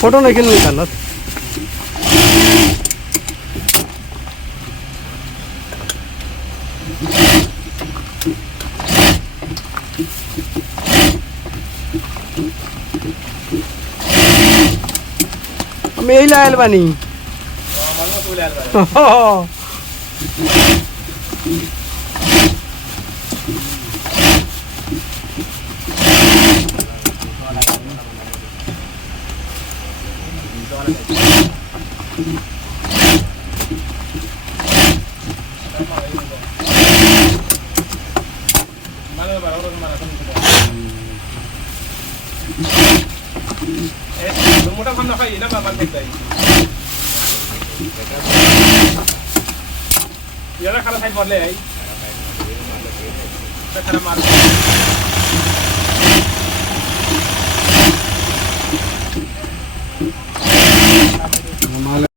photo नहीं खेल निकाल हम यही लायल बानी मोटा खाना खाइए ना बाबा देखता है ये खाना साइड पर ले आई खाना मार